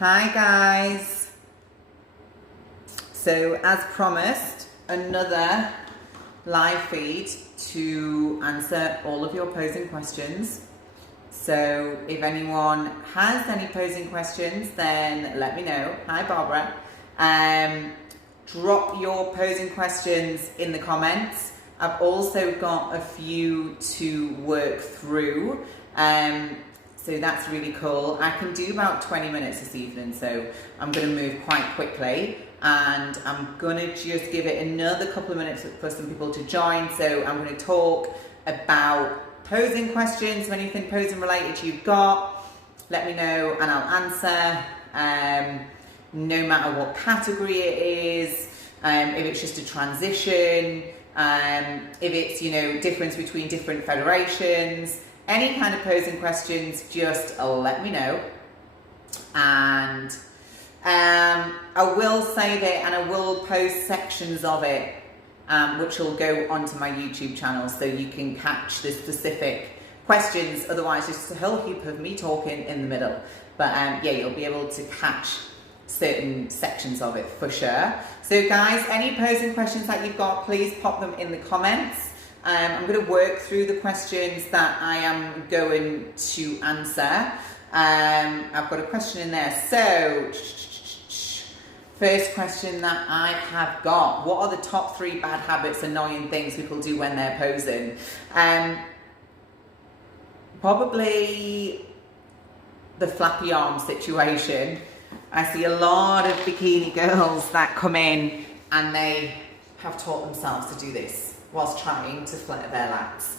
Hi guys. So as promised, another live feed to answer all of your posing questions. So if anyone has any posing questions, then let me know. Hi Barbara. Drop your posing questions in the comments. I've also got a few to work through. So that's really cool. I can do about 20 minutes this evening, so I'm going to move quite quickly, and I'm going to just give it another couple of minutes for some people to join. So I'm going to talk about posing questions. If anything posing related you've got, let me know and I'll answer, no matter what category it is, if it's just a transition, if it's, difference between different federations. Any kind of posing questions, just let me know. And I will save it and I will post sections of it, which will go onto my YouTube channel, so you can catch the specific questions. Otherwise, just a whole heap of me talking in the middle. But yeah, you'll be able to catch certain sections of it for sure. So guys, any posing questions that you've got, please pop them in the comments. I'm going to work through the questions that I am going to answer. I've got a question in there. So, first question that I have got: what are the top 3 bad habits, annoying things people do when they're posing? Probably the flappy arm situation. I see a lot of bikini girls that come in and they have taught themselves to do this whilst trying to flare their lats,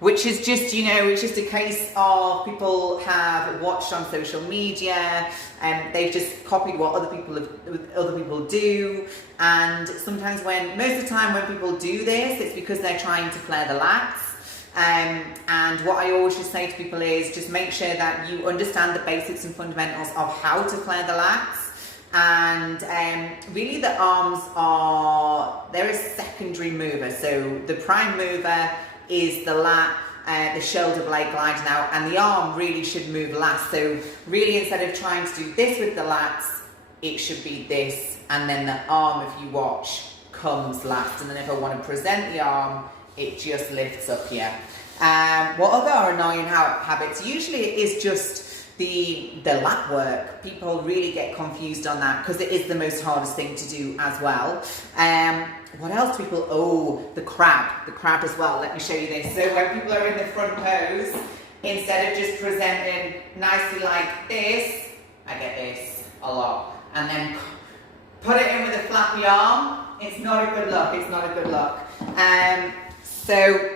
which is just, it's just a case of people have watched on social media and they've just copied what other people do. And sometimes most of the time when people do this, it's because they're trying to flare the lats. And what I always just say to people is just make sure that you understand the basics and fundamentals of how to flare the lats. And really the arms they're a secondary mover. So the prime mover is the lat, the shoulder blade gliding out, and the arm really should move last. So really, instead of trying to do this with the lats, it should be this, and then the arm, if you watch, comes last. And then if I want to present the arm, it just lifts up here. What other annoying habits? Usually it is just the lat work. People really get confused on that because it is the most hardest thing to do as well. What else do people? Oh, the crab as well. Let me show you this. So when people are in the front pose, instead of just presenting nicely like this, I get this a lot, and then put it in with a flappy arm. It's not a good look. It's not a good look. So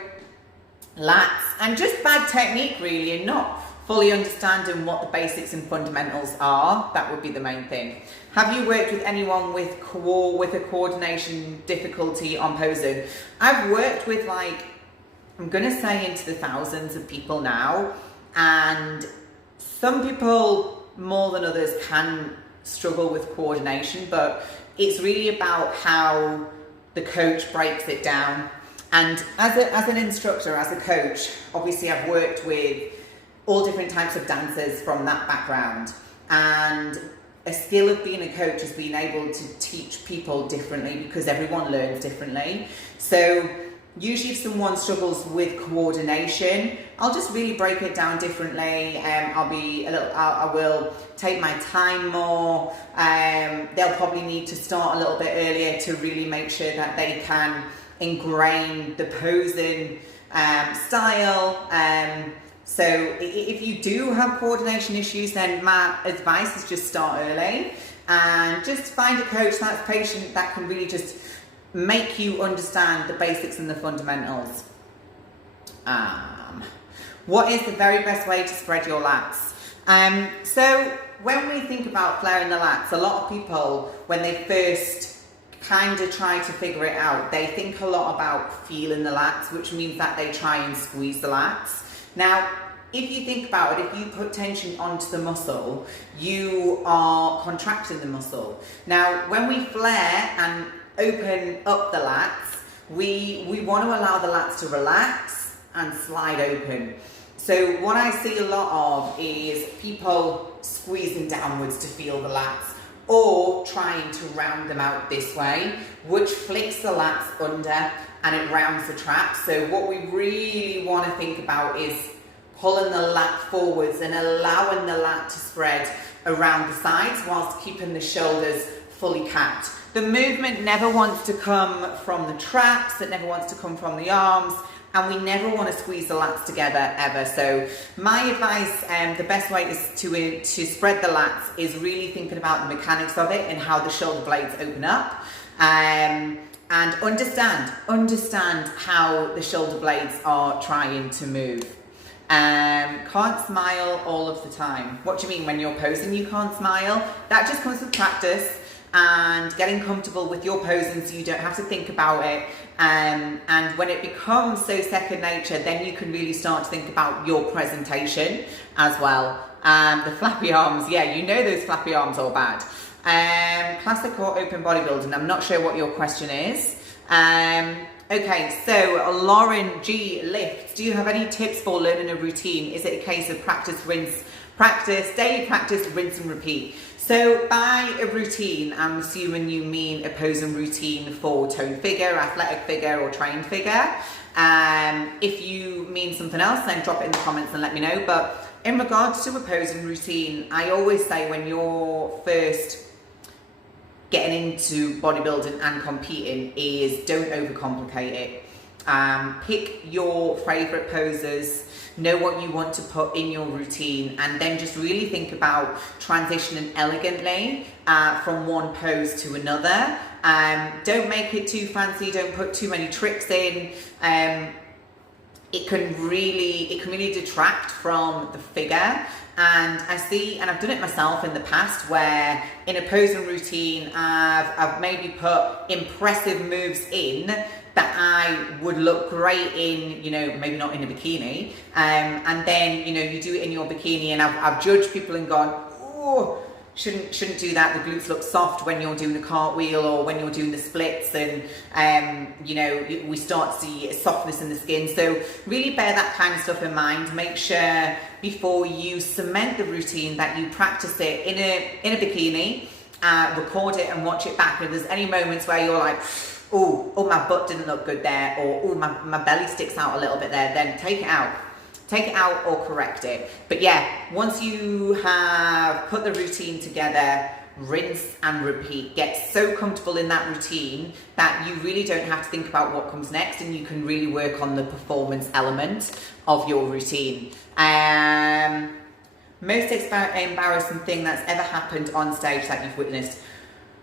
lats, and just bad technique really, and not fully understanding what the basics and fundamentals are. That would be the main thing. Have you worked with anyone with a coordination difficulty on posing? I've worked with, I'm gonna say into the thousands of people now, and some people more than others can struggle with coordination, but it's really about how the coach breaks it down. And as an instructor, as a coach, obviously I've worked with all different types of dancers from that background, and a skill of being a coach is being able to teach people differently because everyone learns differently. So usually if someone struggles with coordination, I'll just really break it down differently. I will take my time more. They'll probably need to start a little bit earlier to really make sure that they can ingrain the posing style. So if you do have coordination issues, then my advice is just start early and just find a coach that's patient, that can really just make you understand the basics and the fundamentals. What is the very best way to spread your lats? So when we think about flaring the lats, a lot of people, when they first kind of try to figure it out, they think a lot about feeling the lats, which means that they try and squeeze the lats. Now, if you think about it, if you put tension onto the muscle, you are contracting the muscle. Now, when we flare and open up the lats, we want to allow the lats to relax and slide open. So what I see a lot of is people squeezing downwards to feel the lats, or trying to round them out this way, which flicks the lats under and it rounds the traps. So what we really want to think about is pulling the lat forwards and allowing the lat to spread around the sides whilst keeping the shoulders fully capped. The movement never wants to come from the traps, it never wants to come from the arms, and we never want to squeeze the lats together ever. So my advice, the best way is to spread the lats is really thinking about the mechanics of it and how the shoulder blades open up, and understand how the shoulder blades are trying to move. Can't smile all of the time. What do you mean when you're posing you can't smile? That just comes with practice and getting comfortable with your posing so you don't have to think about it. And when it becomes so second nature, then you can really start to think about your presentation as well. The flappy arms, yeah, you know those flappy arms are bad. Classic or open bodybuilding, I'm not sure what your question is. Okay, so Lauren G. Lifts, do you have any tips for learning a routine? Is it a case of daily practice, rinse and repeat? So by a routine, I'm assuming you mean a posing routine for toned figure, athletic figure, or trained figure. If you mean something else, then drop it in the comments and let me know. But in regards to a posing routine, I always say when you're first getting into bodybuilding and competing is don't overcomplicate it. Pick your favorite poses, know what you want to put in your routine, and then just really think about transitioning elegantly from one pose to another. Don't make it too fancy, don't put too many tricks in. It can really detract from the figure. And I see, and I've done it myself in the past, where in a posing routine, I've maybe put impressive moves in that I would look great in, you know, maybe not in a bikini. And then, you know, you do it in your bikini, and I've judged people and gone, oh, shouldn't do that. The glutes look soft when you're doing the cartwheel or when you're doing the splits, and you know, we start to see softness in the skin. So really bear that kind of stuff in mind. Make sure before you cement the routine that you practice it in a bikini, record it and watch it back. If there's any moments where you're like, oh, my butt didn't look good there, or oh, my belly sticks out a little bit there, then take it out. Take it out or correct it. But yeah, once you have put the routine together, rinse and repeat. Get so comfortable in that routine that you really don't have to think about what comes next, and you can really work on the performance element of your routine. Most embarrassing thing that's ever happened on stage that you've witnessed?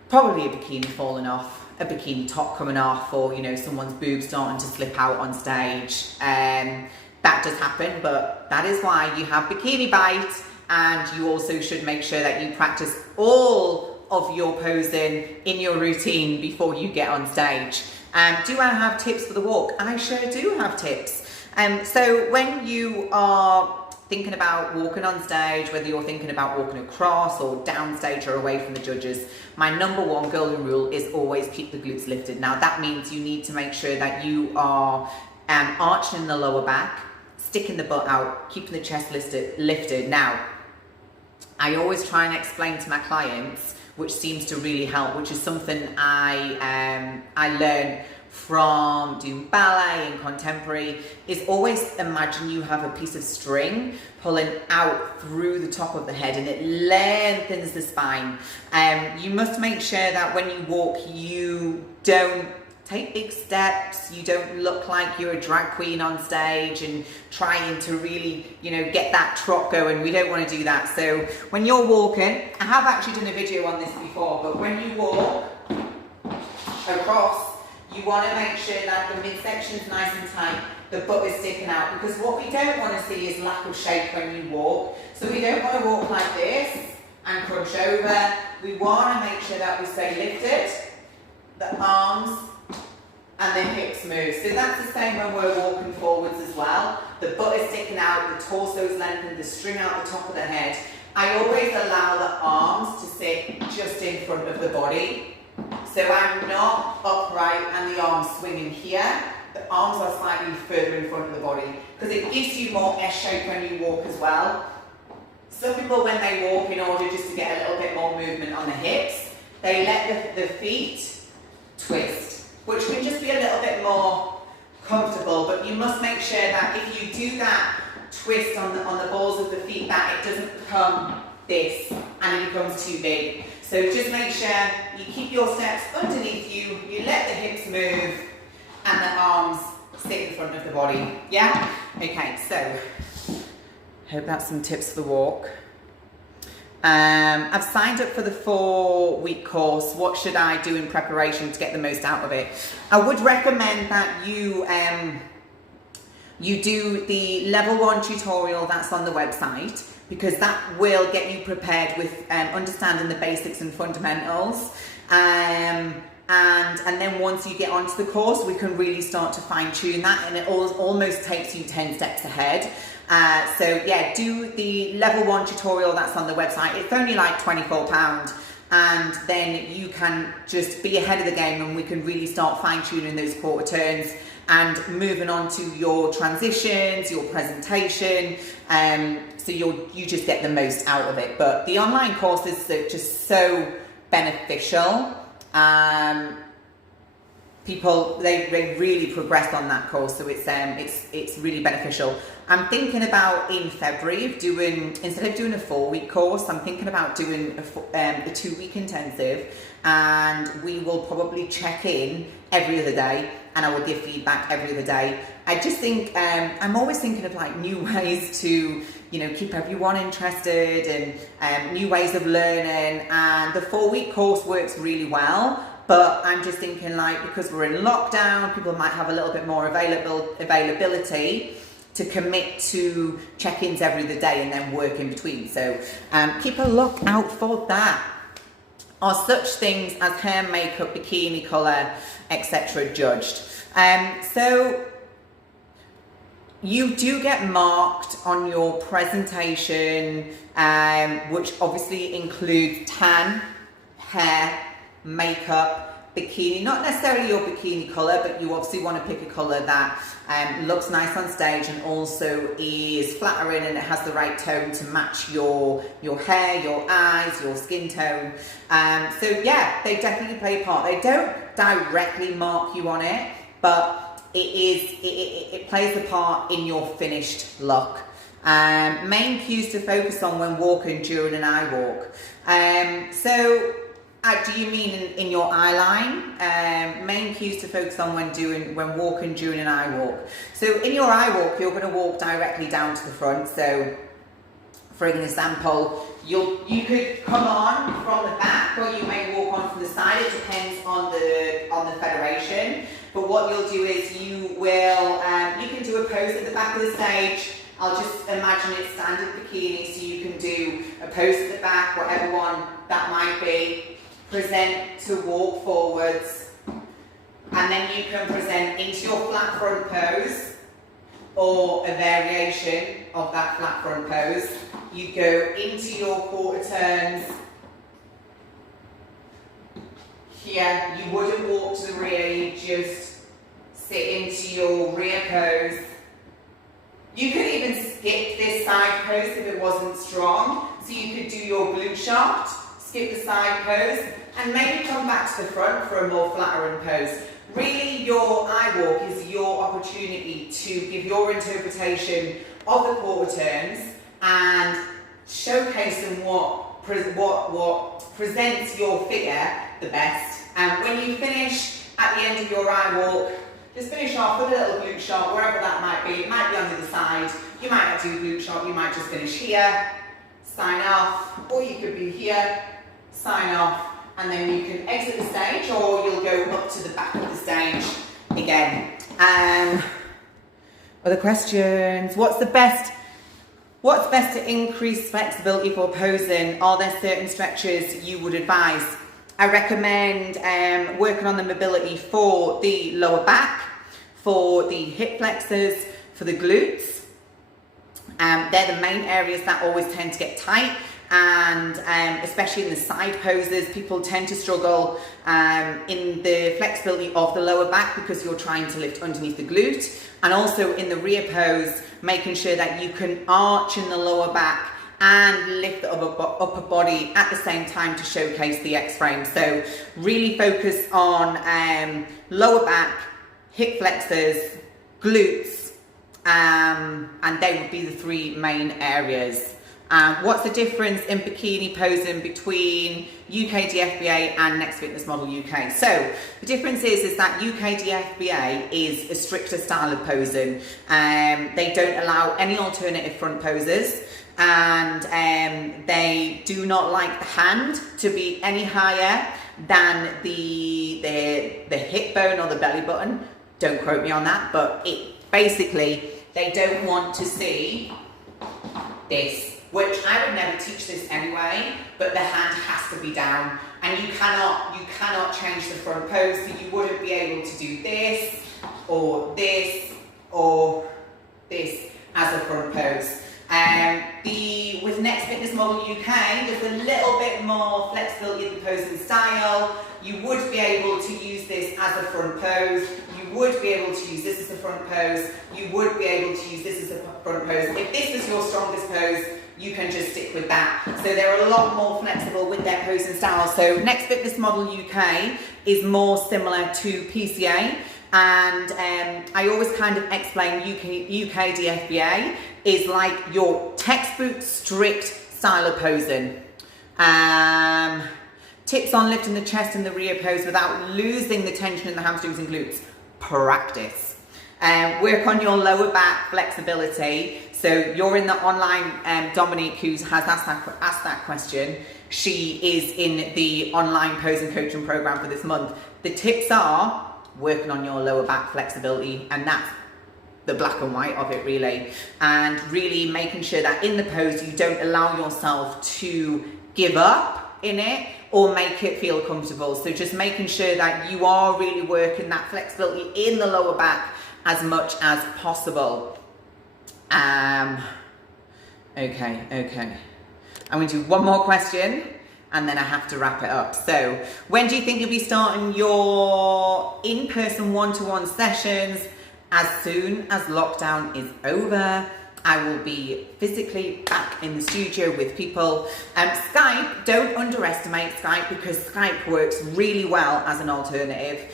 Probably a bikini falling off, a bikini top coming off, or, you know, someone's boobs starting to slip out on stage. That does happen, but that is why you have Bikini Bite, and you also should make sure that you practice all of your posing in your routine before you get on stage. Do I have tips for the walk? I sure do have tips. So when you are thinking about walking on stage, whether you're thinking about walking across or down stage or away from the judges, my #1 golden rule is always keep the glutes lifted. Now that means you need to make sure that you are arching the lower back, sticking the butt out, keeping the chest lifted. Now, I always try and explain to my clients, which seems to really help, which is something I learned from doing ballet and contemporary, is always imagine you have a piece of string pulling out through the top of the head, and it lengthens the spine. You must make sure that when you walk, you don't take big steps, you don't look like you're a drag queen on stage and trying to really, you know, get that trot going. We don't want to do that. So when you're walking, I have actually done a video on this before, but when you walk across, you want to make sure that the midsection is nice and tight, the butt is sticking out, because what we don't want to see is lack of shape when you walk. So we don't want to walk like this and crunch over. We want to make sure that we stay lifted, the arms and the hips move. So that's the same when we're walking forwards as well. The butt is sticking out, the torso is lengthened, the string out the top of the head. I always allow the arms to sit just in front of the body. So I'm not upright and the arms swinging here. the arms are slightly further in front of the body because it gives you more S shape when you walk as well. Some people, when they walk, in order just to get a little bit more movement on the hips, they let the feet twist, which can just be a little bit more comfortable, but you must make sure that if you do that twist on the balls of the feet, that it doesn't become this and it becomes too big. So just make sure you keep your steps underneath you, you let the hips move and the arms sit in front of the body. Yeah? Okay, so hope that's some tips for the walk. I've signed up for the 4-week course. What should I do in preparation to get the most out of it? I would recommend that you do the level 1 tutorial that's on the website, because that will get you prepared with understanding the basics and fundamentals. And then once you get onto the course, we can really start to fine tune that, and it almost takes you 10 steps ahead. So yeah, do the level 1 tutorial that's on the website. It's only like £24, and then you can just be ahead of the game, and we can really start fine tuning those quarter turns and moving on to your transitions, your presentation, so you just get the most out of it. But the online courses are just so beneficial. People, they really progress on that course, so it's really beneficial. I'm thinking about in February of doing, instead of doing a 4-week course, I'm thinking about doing a 2-week intensive, and we will probably check in every other day, and I will give feedback every other day. I just think I'm always thinking of like new ways to, you know, keep everyone interested, and new ways of learning, and the 4-week course works really well. But I'm just thinking, like, because we're in lockdown, people might have a little bit more availability to commit to check-ins every other day and then work in between. So keep a look out for that. Are such things as hair, makeup, bikini colour, etc. judged? So you do get marked on your presentation, which obviously includes tan, hair, makeup, bikini, not necessarily your bikini colour, but you obviously want to pick a colour that looks nice on stage and also is flattering, and it has the right tone to match your hair, your eyes, your skin tone. So yeah, they definitely play a part. They don't directly mark you on it, but it plays a part in your finished look. Main cues to focus on when walking during an eye walk. Do you mean in your eye line? Main cues to focus on when walking during an eye walk. So in your eye walk, you're going to walk directly down to the front. So for an example, you could come on from the back, or you may walk on from the side. It depends on the federation. But what you'll do is you can do a pose at the back of the stage. I'll just imagine it's standard bikini, so you can do a pose at the back, whatever one that might be. Present to walk forwards, and then you can present into your flat front pose or a variation of that flat front pose. You go into your quarter turns. Here, you wouldn't walk to the rear, you just sit into your rear pose. You could even skip this side pose if it wasn't strong, so you could do your glute shaft, skip the side pose, and maybe come back to the front for a more flattering pose. Really, your eye walk is your opportunity to give your interpretation of the quarter turns and showcasing what presents your figure the best. And when you finish at the end of your eye walk, just finish off with a little glute shot, wherever that might be. It might be under the side. You might not do glute shot, you might just finish here, sign off, or you could be here, sign off, and then you can exit the stage, or you'll go up to the back of the stage again. Other questions? What's best to increase flexibility for posing? Are there certain stretches you would advise? I recommend working on the mobility for the lower back, for the hip flexors, for the glutes. They're the main areas that always tend to get tight. and especially in the side poses, people tend to struggle in the flexibility of the lower back because you're trying to lift underneath the glute, and also in the rear pose, making sure that you can arch in the lower back and lift the upper body at the same time to showcase the X-frame. So really focus on lower back, hip flexors, glutes, and they would be the three main areas. What's the difference in bikini posing between UK DFBA and Next Fitness Model UK? So the difference is that UK DFBA is a stricter style of posing. They don't allow any alternative front poses, and they do not like the hand to be any higher than the hip bone or the belly button. Don't quote me on that, but basically they don't want to see this, which I would never teach this anyway, but the hand has to be down, and you cannot change the front pose, so you wouldn't be able to do this or this or this as a front pose. With Next Fitness Model UK, there's a little bit more flexibility in the posing style. You would be able to use this as a front pose. You would be able to use this as a front pose. You would be able to use this as a front pose. If this was your strongest pose, you can just stick with that. So they're a lot more flexible with their posing style. So Next Fitness Model UK is more similar to PCA. And I always kind of explain UK DFBA is like your textbook strict style of posing. Tips on lifting the chest and the rear pose without losing the tension in the hamstrings and glutes. Practice. Work on your lower back flexibility. So you're in the online, Dominique, who has asked that question. She is in the online posing coaching program for this month. The tips are working on your lower back flexibility, and that's the black and white of it really, and really making sure that in the pose you don't allow yourself to give up in it or make it feel comfortable. So just making sure that you are really working that flexibility in the lower back as much as possible. Okay. I'm going to do one more question and then I have to wrap it up. So when do you think you'll be starting your in-person one-to-one sessions? As soon as lockdown is over, I will be physically back in the studio with people. Skype, don't underestimate Skype, because Skype works really well as an alternative.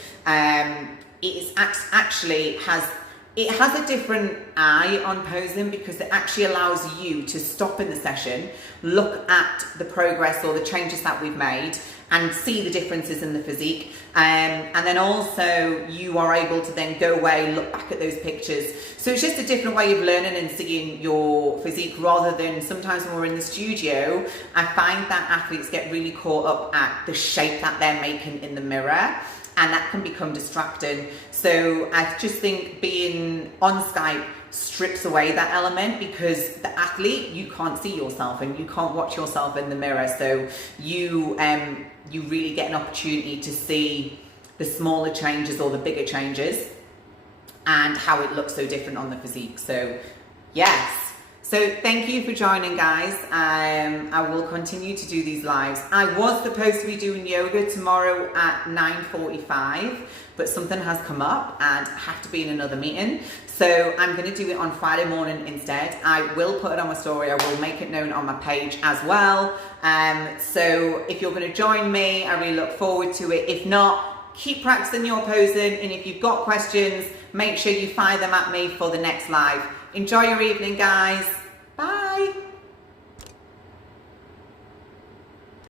It has a different eye on posing because it actually allows you to stop in the session, look at the progress or the changes that we've made and see the differences in the physique. And then also you are able to then go away, look back at those pictures. So it's just a different way of learning and seeing your physique, rather than sometimes when we're in the studio, I find that athletes get really caught up at the shape that they're making in the mirror, and that can become distracting. So I just think being on Skype strips away that element, because the athlete, you can't see yourself and you can't watch yourself in the mirror. So you really get an opportunity to see the smaller changes or the bigger changes and how it looks so different on the physique. So yes. So thank you for joining, guys. I will continue to do these lives. I was supposed to be doing yoga tomorrow at 9:45, but something has come up and I have to be in another meeting. So I'm going to do it on Friday morning instead. I will put it on my story. I will make it known on my page as well. So if you're going to join me, I really look forward to it. If not, keep practicing your posing. And if you've got questions, make sure you fire them at me for the next live. Enjoy your evening, guys.